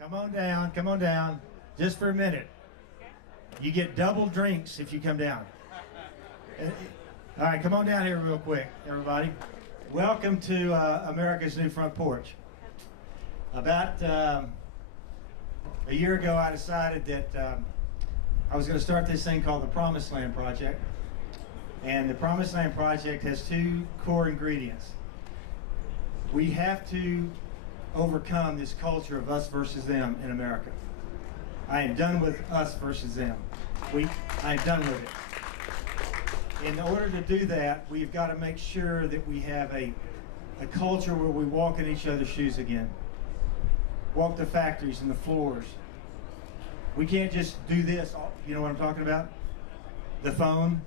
Come on down, just for a minute. You get double drinks if you come down. All right, come on down here real quick, everybody. Welcome to America's New Front Porch. About a year ago, I decided that I was going to start this thing called the Promised Land Project. And the Promised Land Project has two core ingredients. We have to overcome this culture of us versus them in America. I am done with us versus them. I am done with it. In order to do that, we've got to make sure that we have a culture where we walk in each other's shoes again. Walk the factories and the floors. We can't just do this, you know what I'm talking about? The phone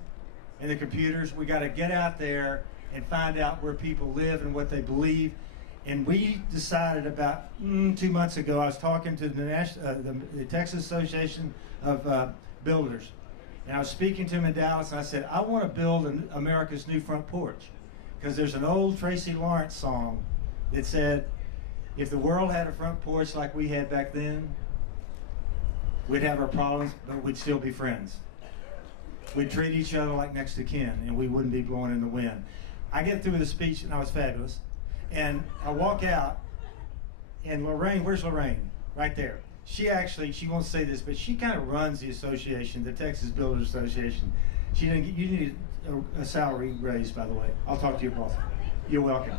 and the computers. We got to get out there and find out where people live and what they believe. And we decided about 2 months ago, I was talking to the Texas Association of Builders. And I was speaking to him in Dallas, and I said, I want to build America's New Front Porch. Because there's an old Tracy Lawrence song that said, if the world had a front porch like we had back then, we'd have our problems, but we'd still be friends. We'd treat each other like next to kin, and we wouldn't be blowing in the wind. I get through the speech, and I was fabulous. And I walk out, and Lorraine, where's Lorraine? Right there. She won't say this, but she kind of runs the association, the Texas Builders Association. You need a salary raise, by the way. I'll talk to your boss. You're welcome.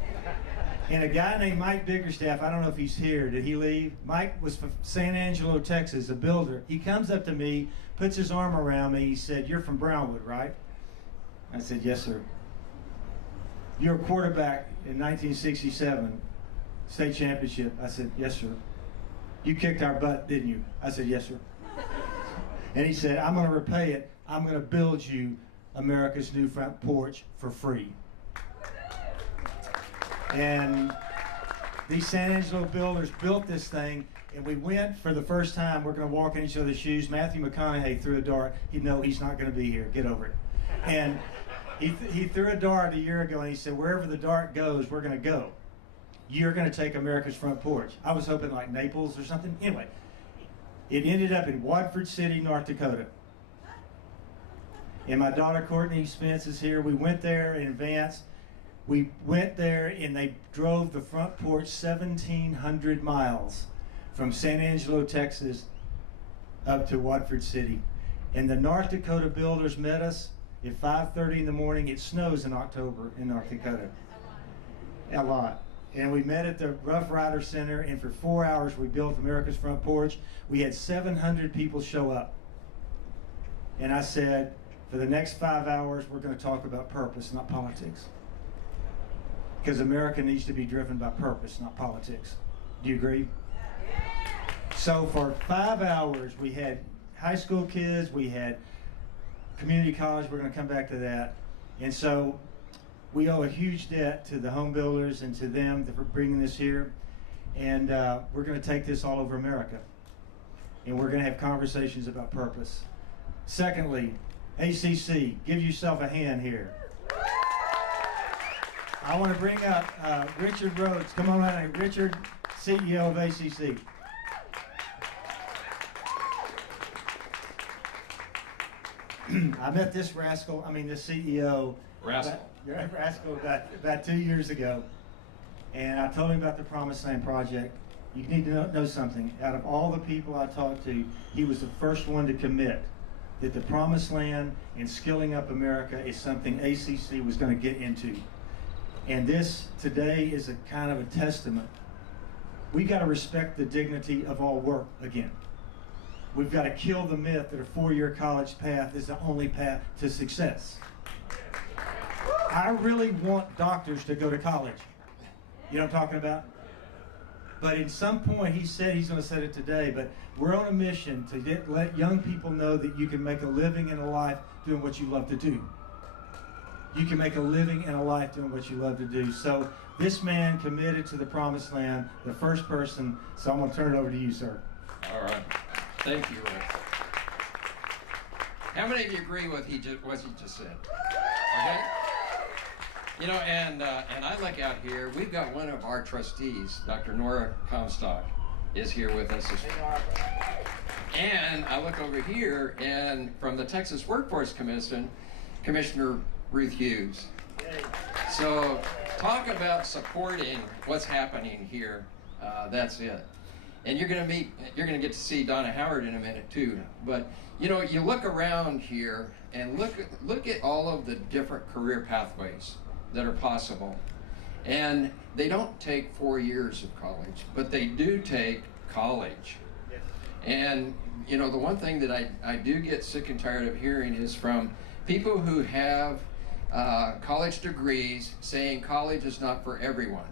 And a guy named Mike Biggerstaff, I don't know if he's here. Did he leave? Mike was from San Angelo, Texas, a builder. He comes up to me, puts his arm around me. He said, "You're from Brownwood, right?" I said, "Yes, sir." "You're a quarterback in 1967, state championship." I said, "Yes, sir." "You kicked our butt, didn't you?" I said, "Yes, sir." And he said, "I'm going to repay it. I'm going to build you America's New Front Porch for free." And these San Angelo builders built this thing, and we went for the first time. We're going to walk in each other's shoes. Matthew McConaughey threw a dart. He's not going to be here. Get over it. And he threw a dart a year ago, and he said, wherever the dart goes, we're going to go. You're going to take America's Front Porch. I was hoping like Naples or something. Anyway, it ended up in Watford City, North Dakota. And my daughter Courtney Spence is here. We went there in advance. We went there, and they drove the front porch 1,700 miles from San Angelo, Texas, up to Watford City. And the North Dakota builders met us at 5:30 in the morning. It snows in October in North Dakota. A lot. And we met at the Rough Rider Center, and for 4 hours we built America's Front Porch. We had 700 people show up. And I said, for the next 5 hours, we're going to talk about purpose, not politics. Because America needs to be driven by purpose, not politics. Do you agree? So for 5 hours, we had high school kids, we had community college. We're going to come back to that. And so we owe a huge debt to the home builders and to them for bringing this here. And we're going to take this all over America. And we're going to have conversations about purpose. Secondly, ACC, give yourself a hand here. I want to bring up Richard Rhodes. Come on out here. Richard, CEO of ACC. I met this CEO. Rascal about 2 years ago. And I told him about the Promised Land Project. You need to know something. Out of all the people I talked to, he was the first one to commit that the Promised Land and Skilling Up America is something ACC was going to get into. And this today is a kind of a testament. We got to respect the dignity of all work again. We've got to kill the myth that a four-year college path is the only path to success. I really want doctors to go to college. You know what I'm talking about? But at some point, he said he's going to say it today, but we're on a mission to let young people know that you can make a living and a life doing what you love to do. You can make a living and a life doing what you love to do. So this man committed to the Promised Land, the first person. So I'm going to turn it over to you, sir. All right. Thank you, Rick. How many of you agree with what he just said? Okay? You know, and I look out here, we've got one of our trustees, Dr. Nora Comstock, is here with us. And I look over here, and from the Texas Workforce Commission, Commissioner Ruth Hughes. So talk about supporting what's happening here. That's it. And you're going to get to see Donna Howard in a minute too. But you know, you look around here and look at all of the different career pathways that are possible. And they don't take 4 years of college, but they do take college. And you know, the one thing that I do get sick and tired of hearing is from people who have college degrees saying college is not for everyone.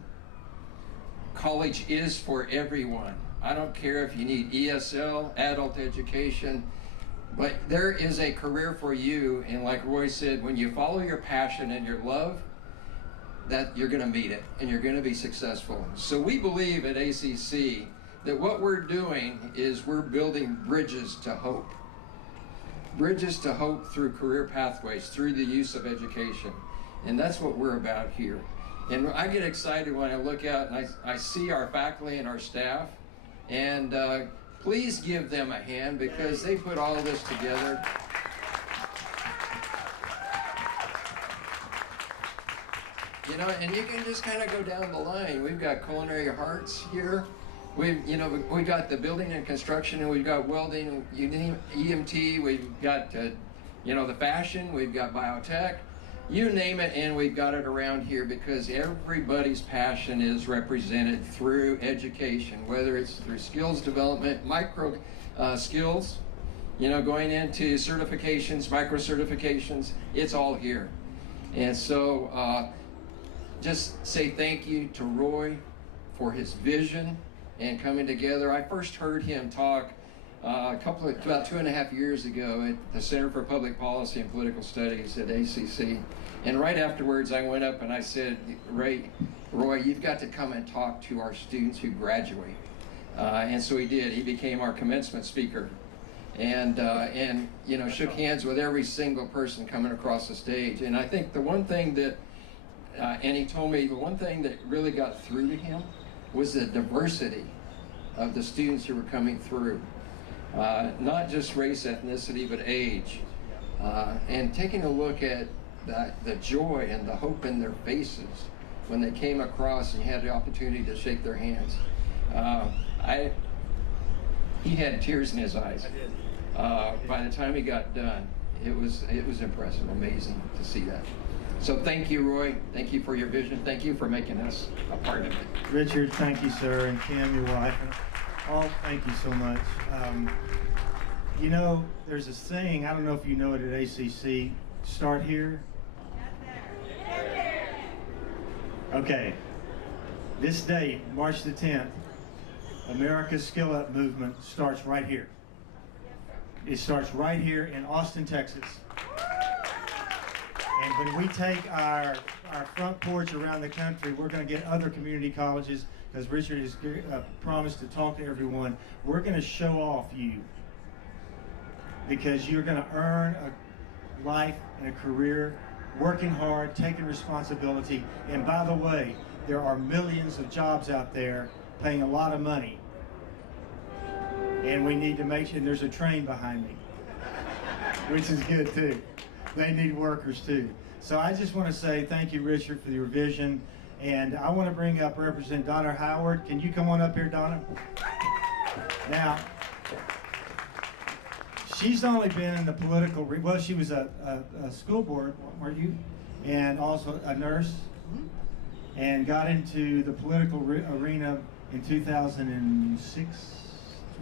College is for everyone. I don't care if you need ESL, adult education, but there is a career for you. And like Roy said, when you follow your passion and your love, that you're going to meet it and you're going to be successful. So we believe at ACC that what we're doing is we're building bridges to hope. Bridges to hope through career pathways, through the use of education. And that's what we're about here. And I get excited when I look out and I see our faculty and our staff. And please give them a hand because they put all this together. You know, and you can just kind of go down the line. We've got Culinary Arts here. We've got the building and construction, and we've got welding, EMT. We've got, the fashion. We've got biotech. You name it, and we've got it around here because everybody's passion is represented through education, whether it's through skills development, micro skills, going into certifications, micro certifications. It's all here. And so just say thank you to Roy for his vision and coming together. I first heard him talk about 2.5 years ago at the Center for Public Policy and Political Studies at ACC. And right afterwards, I went up and I said, Roy, you've got to come and talk to our students who graduate. And so he did. He became our commencement speaker. And shook hands with every single person coming across the stage. And I think the one thing that, and he told me the one thing that really got through to him was the diversity of the students who were coming through. Not just race, ethnicity, but age. And taking a look at the joy and the hope in their faces when they came across and you had the opportunity to shake their hands. He had tears in his eyes. By the time he got done, it was impressive, amazing to see that. So thank you, Roy. Thank you for your vision. Thank you for making us a part of it. Richard, thank you, sir, and Kim, your wife. All, thank you so much. There's a saying, I don't know if you know it at ACC, start here. Okay. This date, March the 10th, America's Skill Up movement starts right here. It starts right here in Austin, Texas. And when we take our front porch around the country, we're going to get other community colleges, because Richard has promised to talk to everyone. We're going to show off you, because you're going to earn a life and a career, working hard, taking responsibility. And by the way, there are millions of jobs out there paying a lot of money. And we need to make sure, and there's a train behind me, which is good too. They need workers too. So I just want to say thank you, Richard, for your vision. And I want to bring up Representative Donna Howard. Can you come on up here, Donna? Now, she's only been in the political, well, she was a school board, weren't you? And also a nurse, and got into the political arena in 2006,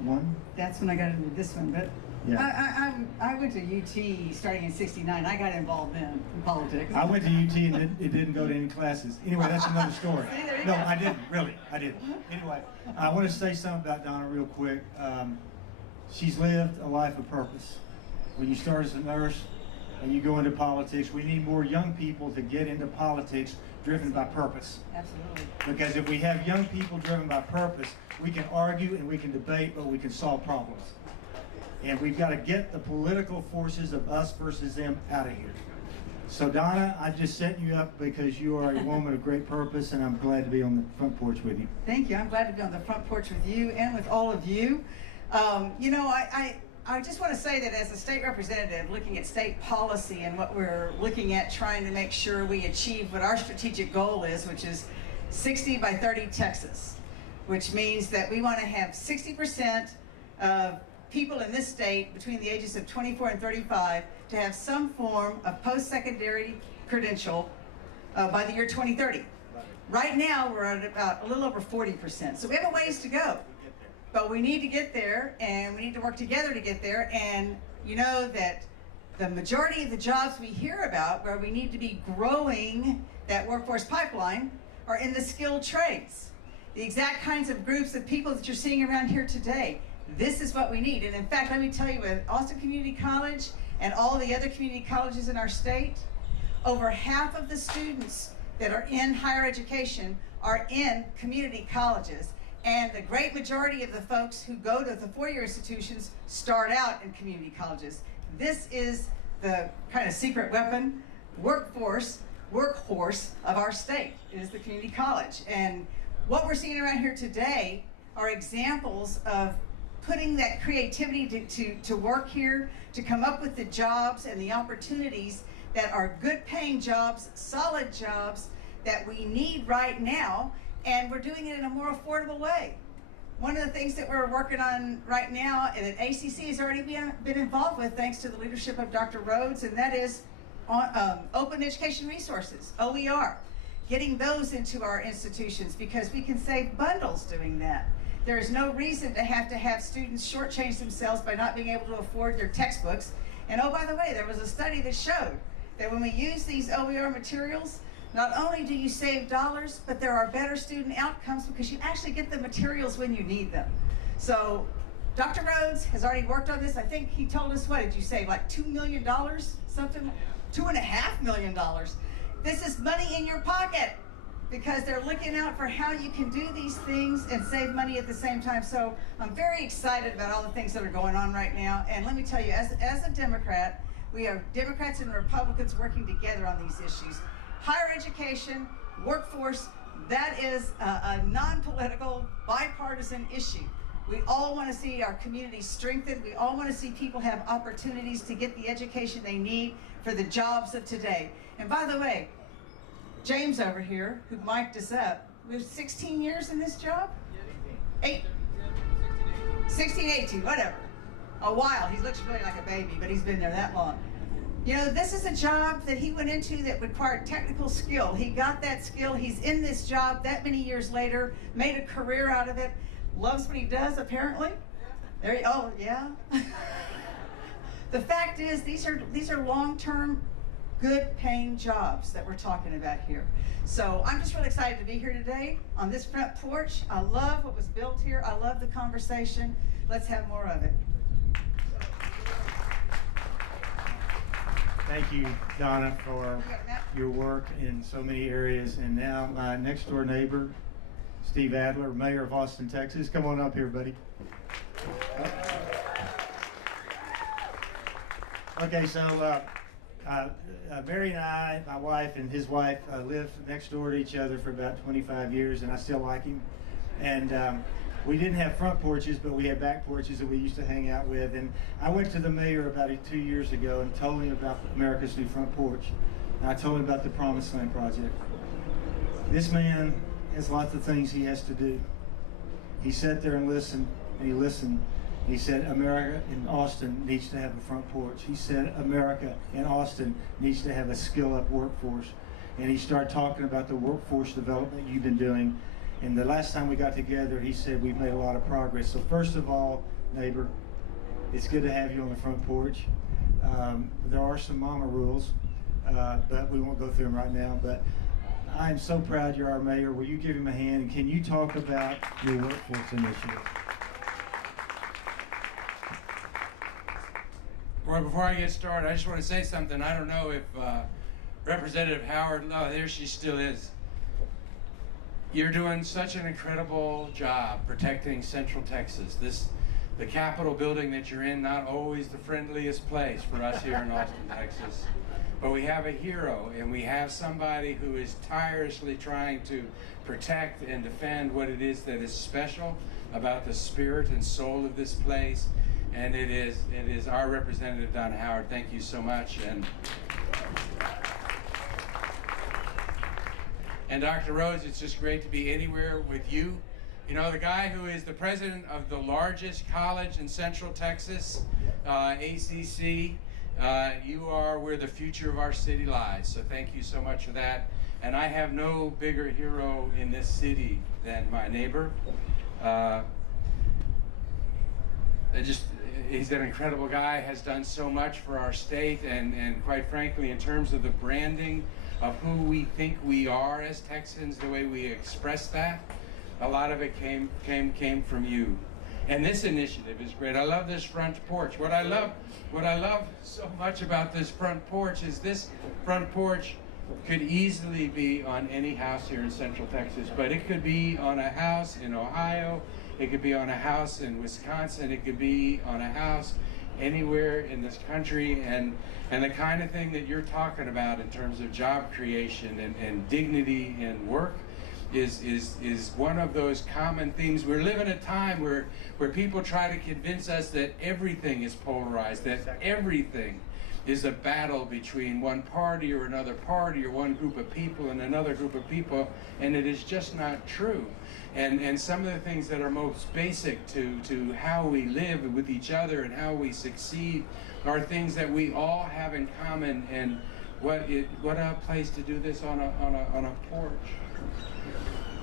1? That's when I got into this one, but yeah. I went to UT starting in '69. I got involved then in politics. I went to UT and it didn't go to any classes. Anyway, that's another story. No, I didn't, really, I didn't. Anyway, I want to say something about Donna real quick. She's lived a life of purpose. When you start as a nurse and you go into politics, we need more young people to get into politics driven by purpose. Absolutely. Because if we have young people driven by purpose, we can argue and we can debate, but we can solve problems. And we've got to get the political forces of us versus them out of here. So Donna, I just set you up because you are a woman of great purpose, and I'm glad to be on the front porch with you. Thank you. I'm glad to be on the front porch with you and with all of you. You know, I just want to say that as a state representative looking at state policy and what we're looking at trying to make sure we achieve what our strategic goal is, which is 60 by 30 Texas, which means that we want to have 60% of people in this state between the ages of 24 and 35 to have some form of post-secondary credential by the year 2030. Right now, we're at about a little over 40%. So we have a ways to go. But we need to get there, and we need to work together to get there. And you know that the majority of the jobs we hear about where we need to be growing that workforce pipeline are in the skilled trades. The exact kinds of groups of people that you're seeing around here today. This is what we need. And in fact, let me tell you, at Austin Community College and all the other community colleges in our state, over half of the students that are in higher education are in community colleges. And the great majority of the folks who go to the four-year institutions start out in community colleges. This is the kind of secret weapon, workhorse of our state, is the community college. And what we're seeing around here today are examples of putting that creativity to work here, to come up with the jobs and the opportunities that are good paying jobs, solid jobs that we need right now, and we're doing it in a more affordable way. One of the things that we're working on right now and that ACC has already been involved with, thanks to the leadership of Dr. Rhodes, and that is open education resources, OER, getting those into our institutions because we can save bundles doing that. There is no reason to have students shortchange themselves by not being able to afford their textbooks. And oh, by the way, there was a study that showed that when we use these OER materials, not only do you save dollars, but there are better student outcomes because you actually get the materials when you need them. So Dr. Rhodes has already worked on this. I think he told us, what did you say, like $2 million, something? $2.5 million. This is money in your pocket because they're looking out for how you can do these things and save money at the same time. So I'm very excited about all the things that are going on right now. And let me tell you, as a Democrat, we are Democrats and Republicans working together on these issues. Higher education, workforce, that is a non-political, bipartisan issue. We all want to see our communities strengthened. We all want to see people have opportunities to get the education they need for the jobs of today. And by the way, James over here, who mic'd us up, was 16 years in this job? 16, 18, whatever. A while. He looks really like a baby, but he's been there that long. You know, this is a job that he went into that required technical skill. He got that skill. He's in this job that many years later, made a career out of it, loves what he does, apparently. Oh, yeah. The fact is, these are long-term, good-paying jobs that we're talking about here. So I'm just really excited to be here today on this front porch. I love what was built here. I love the conversation. Let's have more of it. Thank you, Donna, for your work in so many areas. And now my next door neighbor, Steve Adler, Mayor of Austin, Texas. Come on up here, buddy. Okay, so Barry and I, my wife and his wife, lived next door to each other for about 25 years, and I still like him. And we didn't have front porches, but we had back porches that we used to hang out with. And I went to the mayor about 2 years ago and told him about America's New Front Porch. And I told him about the Promised Land Project. This man has lots of things he has to do. He sat there and listened, and he listened. He said, America in Austin needs to have a front porch. He said, America in Austin needs to have a skill-up workforce. And he started talking about the workforce development you've been doing. And the last time we got together, he said we've made a lot of progress. So first of all, neighbor, it's good to have you on the front porch. There are some mama rules, but we won't go through them right now. But I am so proud you're our mayor. Will you give him a hand? And can you talk about your workforce initiative? Well, before I get started, I just want to say something. I don't know if Representative Howard, no, there she still is. You're doing such an incredible job protecting Central Texas. the Capitol building that you're in, not always the friendliest place for us here in Austin, Texas. But we have a hero, and we have somebody who is tirelessly trying to protect and defend what it is that is special about the spirit and soul of this place. And it is our Representative Don Howard. Thank you so much. And Dr. Rhodes, it's just great to be anywhere with you. You know, the guy who is the president of the largest college in Central Texas, ACC, you are where the future of our city lies. So thank you so much for that. And I have no bigger hero in this city than my neighbor. He's an incredible guy, has done so much for our state, and quite frankly, in terms of the branding of who we think we are as Texans, the way we express that, a lot of it came from you. And this initiative is great. I love this front porch. What I love so much about this front porch is this front porch could easily be on any house here in Central Texas, but it could be on a house in Ohio, it could be on a house in Wisconsin, it could be on a house anywhere in this country, and the kind of thing that you're talking about in terms of job creation and dignity in work is one of those common themes. We live in a time where people try to convince us that everything is polarized, that everything is a battle between one party or another party, or one group of people and another group of people, and it is just not true. And some of the things that are most basic to how we live with each other and how we succeed are things that we all have in common. And what a place to do this on a porch.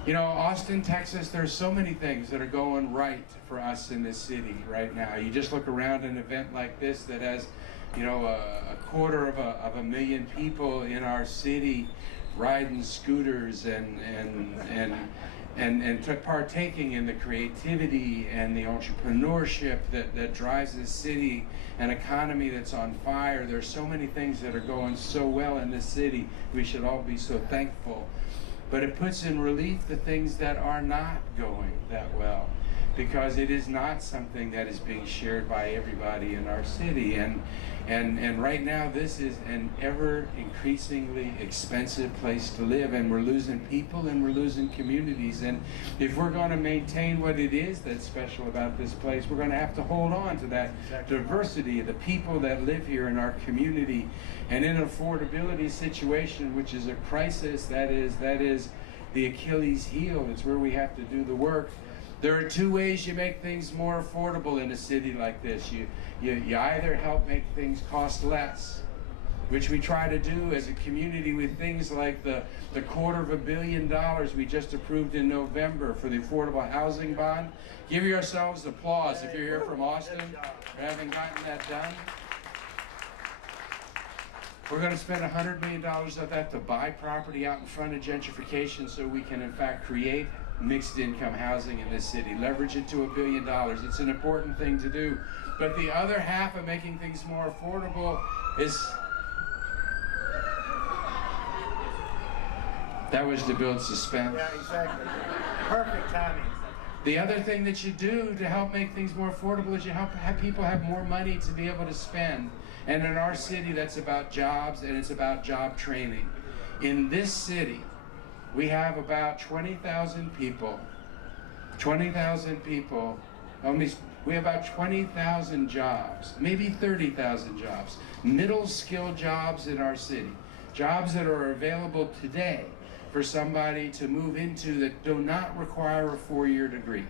You know, Austin, Texas, there's so many things that are going right for us in this city right now. You just look around an event like this that has, you know, a quarter of a million people in our city riding scooters and partaking in the creativity and the entrepreneurship that drives this city, an economy that's on fire. There's so many things that are going so well in this city. We should all be so thankful. But it puts in relief the things that are not going that well, because it is not something that is being shared by everybody in our city. And right now, this is an ever increasingly expensive place to live, and we're losing people and we're losing communities. And if we're going to maintain what it is that's special about this place, we're going to have to hold on to that diversity of the people that live here in our community. And in an affordability situation, which is a crisis, that is the Achilles heel. It's where we have to do the work. There are two ways you make things more affordable in a city like this. You either help make things cost less, which we try to do as a community with things like the $250 million we just approved in November for the affordable housing bond. Give yourselves applause if you're here from Austin for having gotten that done. We're going to spend $100 million of that to buy property out in front of gentrification so we can in fact create mixed income housing in this city, leverage it to $1 billion. It's an important thing to do. But the other half of making things more affordable is, that was to build suspense. Yeah, exactly. Perfect timing. The other thing that you do to help make things more affordable is you help have people have more money to be able to spend. And in our city, that's about jobs, and it's about job training. In this city, we have about 20,000 people. 20,000 people. We have about 20,000 jobs, maybe 30,000 jobs, middle-skill jobs in our city. Jobs that are available today for somebody to move into that do not require a 4-year degree.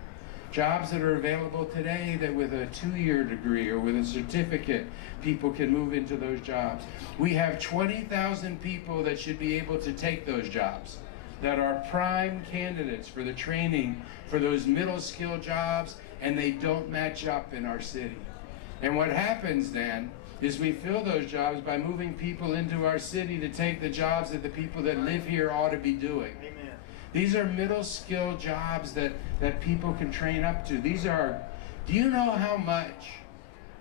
Jobs that are available today that with a 2-year degree or with a certificate, people can move into those jobs. We have 20,000 people that should be able to take those jobs, that are prime candidates for the training for those middle skill jobs, and they don't match up in our city. And what happens then is we fill those jobs by moving people into our city to take the jobs that the people that live here ought to be doing. Amen. These are middle skill jobs that people can train up to. These are, do you know how much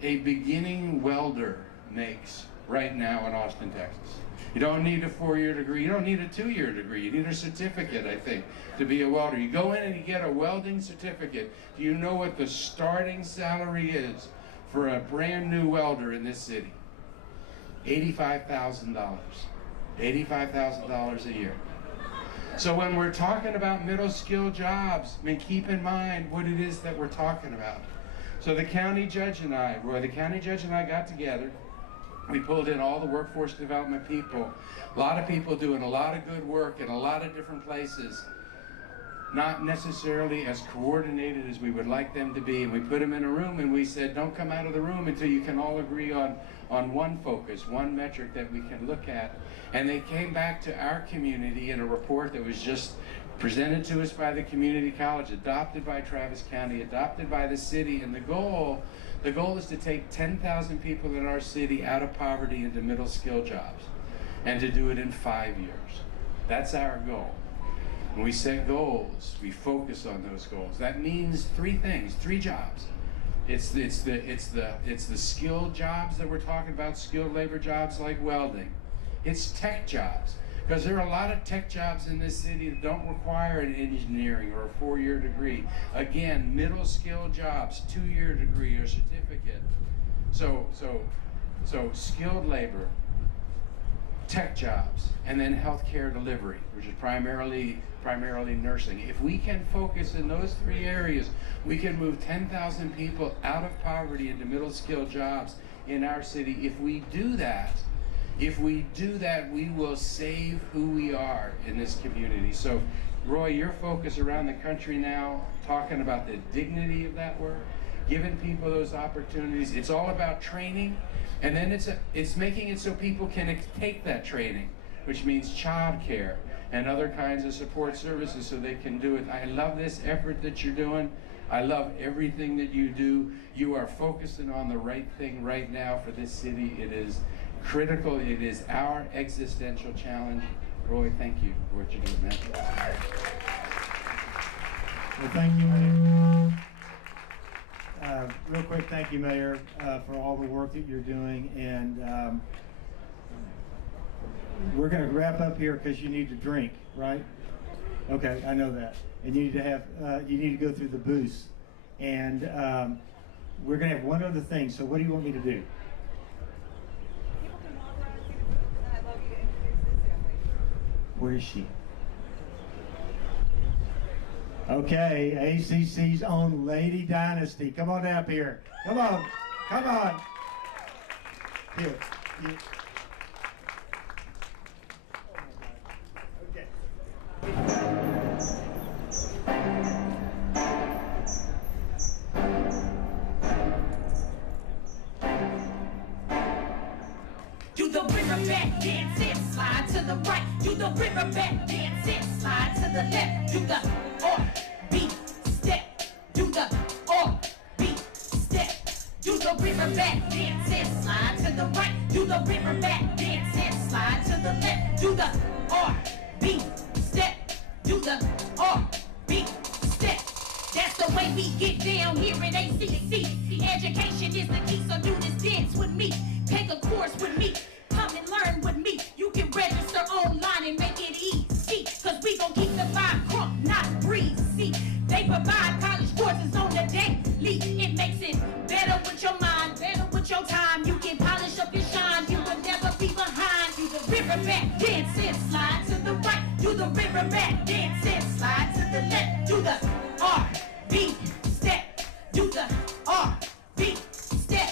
a beginning welder makes right now in Austin, Texas. You don't need a 4-year degree. You don't need a 2-year degree. You need a certificate, I think, to be a welder. You go in and you get a welding certificate. Do you know what the starting salary is for a brand new welder in this city? $85,000. $85,000 a year. So when we're talking about middle skill jobs, I mean, keep in mind what it is that we're talking about. So the county judge and I, Roy, the county judge and I got together. We pulled in all the workforce development people, a lot of people doing a lot of good work in a lot of different places, not necessarily as coordinated as we would like them to be. And we put them in a room and we said, don't come out of the room until you can all agree on one focus, one metric that we can look at. And they came back to our community in a report that was just presented to us by the community college, adopted by Travis County, adopted by the city, and the goal is to take 10,000 people in our city out of poverty into middle skill jobs, and to do it in 5 years. That's our goal. When we set goals, we focus on those goals. That means 3 things, 3 jobs. It's the skilled jobs that we're talking about, skilled labor jobs like welding. It's tech jobs, because there are a lot of tech jobs in this city that don't require an engineering or a 4-year degree. Again, middle skill jobs, 2-year degree or certificate. So skilled labor, tech jobs, and then healthcare delivery, which is primarily nursing. If we can focus in those 3 areas, we can move 10,000 people out of poverty into middle skill jobs in our city. If we do that, we will save who we are in this community. So, Roy, your focus around the country now, talking about the dignity of that work, giving people those opportunities. It's all about training, and then it's making it so people can take that training, which means childcare and other kinds of support services so they can do it. I love this effort that you're doing. I love everything that you do. You are focusing on the right thing right now for this city. It is critical. It is our existential challenge. Roy, thank you for what you're doing, man. Well, thank you, Mayor. Real quick, thank you, Mayor, for all the work that you're doing. And we're going to wrap up here because you need to drink, right? Okay, I know that. And you need to have, you need to go through the booths. And we're going to have one other thing. So what do you want me to do? People can walk around and see the booth, and then I'd love you to introduce this young lady. Where is she? Okay, ACC's own Lady Dynasty. Come on up here. Come on. Come on. Here. Here. Okay. Do the riverbank dance and slide to the right. Do the riverbank dance and slide to the left. Do the R-B step. Do the R-B step. Do the riverbank dance and slide to the right. Do the riverbank dance and slide to the left. Do the R-B step. Do the R-B step. That's the way we get down here at ACC. Education is the key, so do this dance with me. Take a course with me. Come and learn with me. You can register online and make it easy. Cause we gon' keep the vibe crunk, not breezy. They provide college courses on the daily. It makes it better with your mind, better with your time. You can polish up your shine, you will never be behind. Do the riverbank dance and slide to the right. Do the riverbank dance and slide to the left. Do the R-B step. Do the R-B step.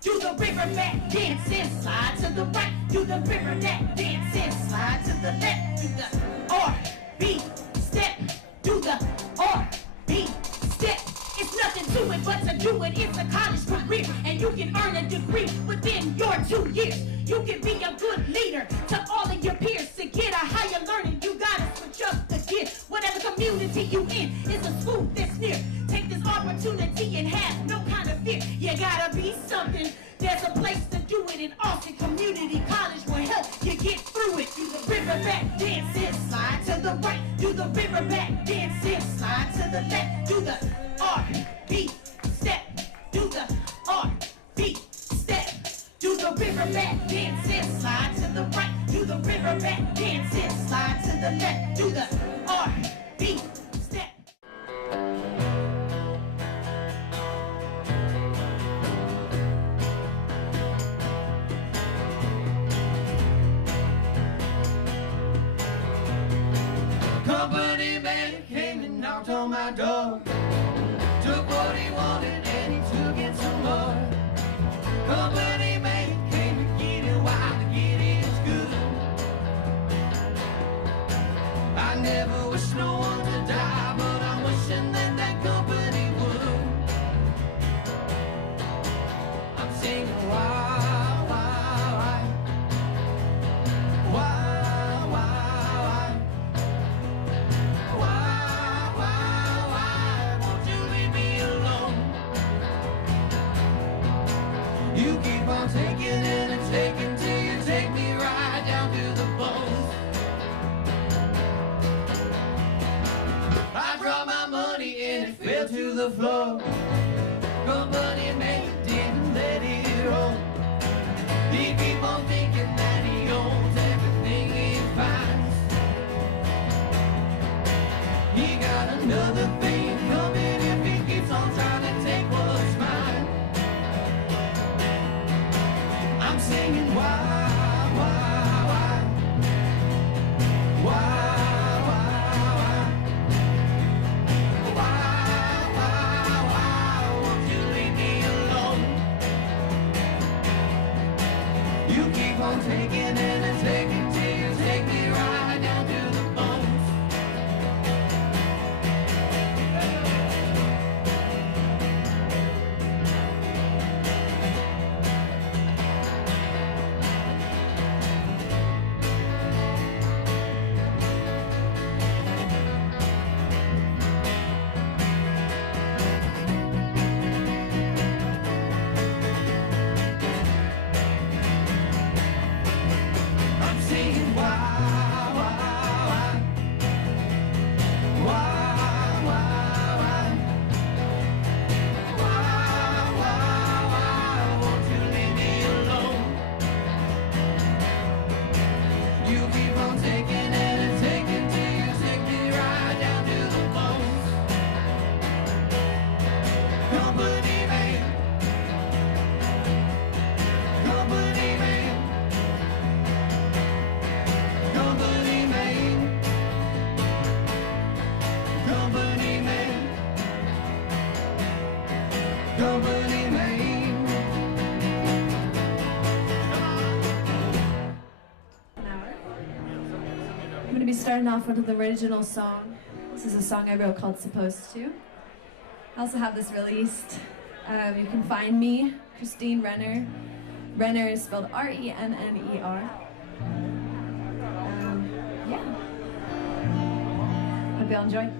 Do the riverbank dance and slide to the right. Do the riverbank dance and slide to the left. Do the R-B step. Do the R-B step. It's nothing to it but to do it. It's a college career, and you can earn a degree within your 2 years. You can be a good leader to all of your peers. To get a higher learning, you gotta switch up the gear. Whatever community you in is a school that's near. Take this opportunity and have no kind of fear. You gotta be something. There's a place to do it in Austin Community College. dance and slide to the right. Do the riverbank dance and slide to the left. Do the R&B step. Company man came and knocked on my door. Took what he wanted and he took it some more. Company man came to get it while the getting's good. I never wish no one to die, but I'm wishing that that company would. I'm singing why, why, why, why, why, why won't you leave me alone? You keep on taking and taking till you take me right down to the bones. I dropped my money and it fell to the floor. Company man didn't let it roll. He keep on thinking that he owns everything he finds. He got another thing coming if he keeps on trying to take what's mine. I'm singing why, why, why, why won't you leave me alone? You keep on taking and taking till you take me right down to the bones. I'm singing why, why, why won't you leave me alone? You keep on taking and taking till you take me right down to the bones. Company man, company man, company man, company man, company man. I'm going to be starting off with the original song. This is a song I wrote called Supposed To. I also have this released. You can find me, Christine Renner. Renner is spelled R-E-N-N-E-R. Yeah. Hope y'all enjoy.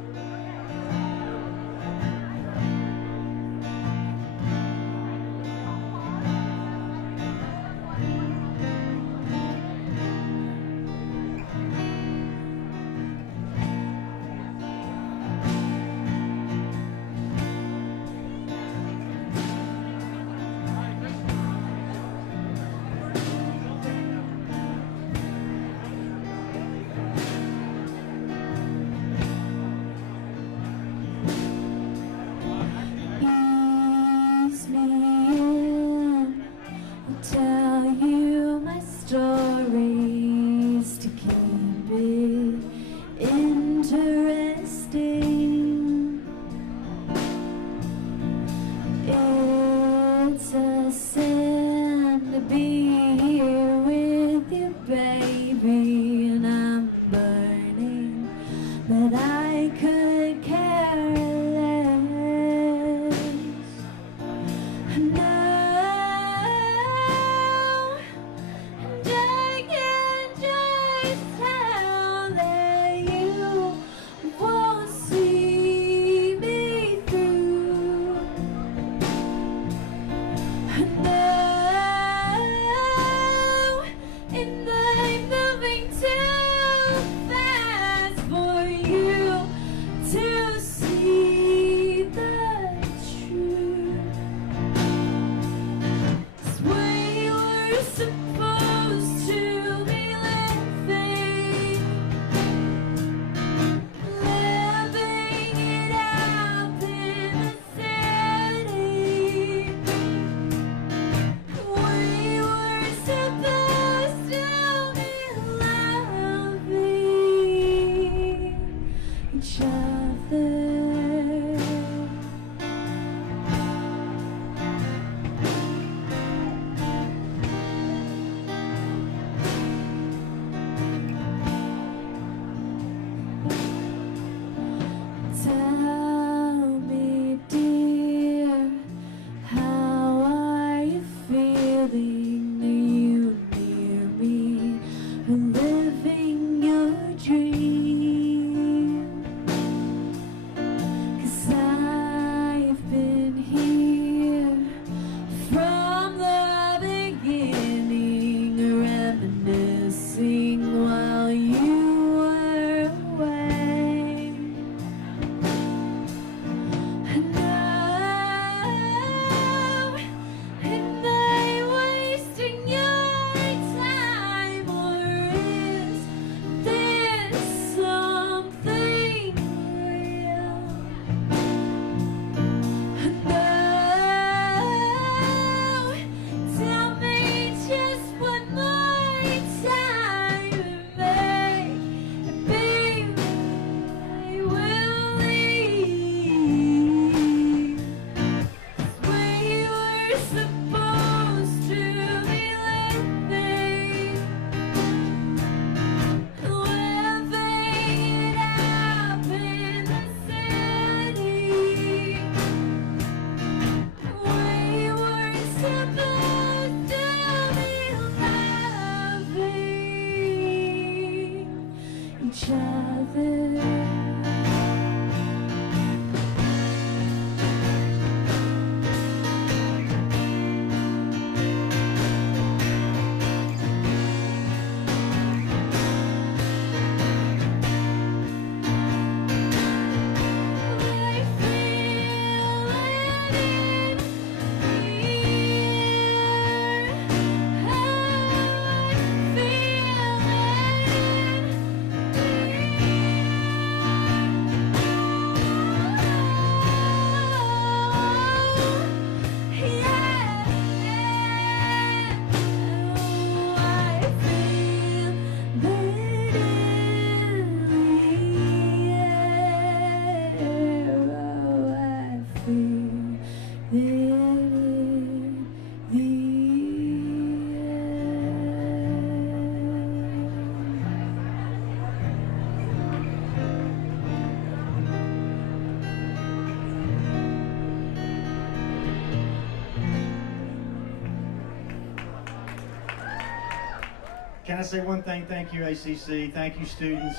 Can I say one thing? Thank you, ACC. Thank you, students.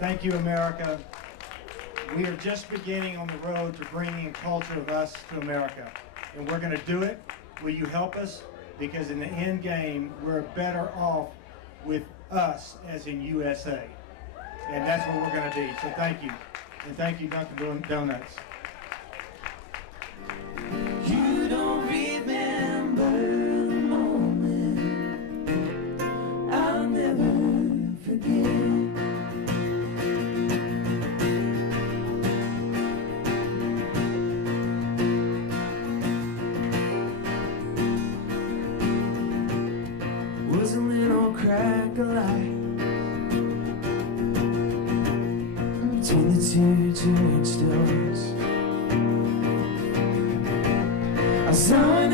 Thank you, America. We are just beginning on the road to bringing a culture of us to America. And we're going to do it. Will you help us? Because in the end game, we're better off with us as in USA. And that's what we're going to be. So thank you. And thank you, Dunkin' Donuts. You don't remember the moment I'll never forget. Was a little crack of light between the two church doors. I saw an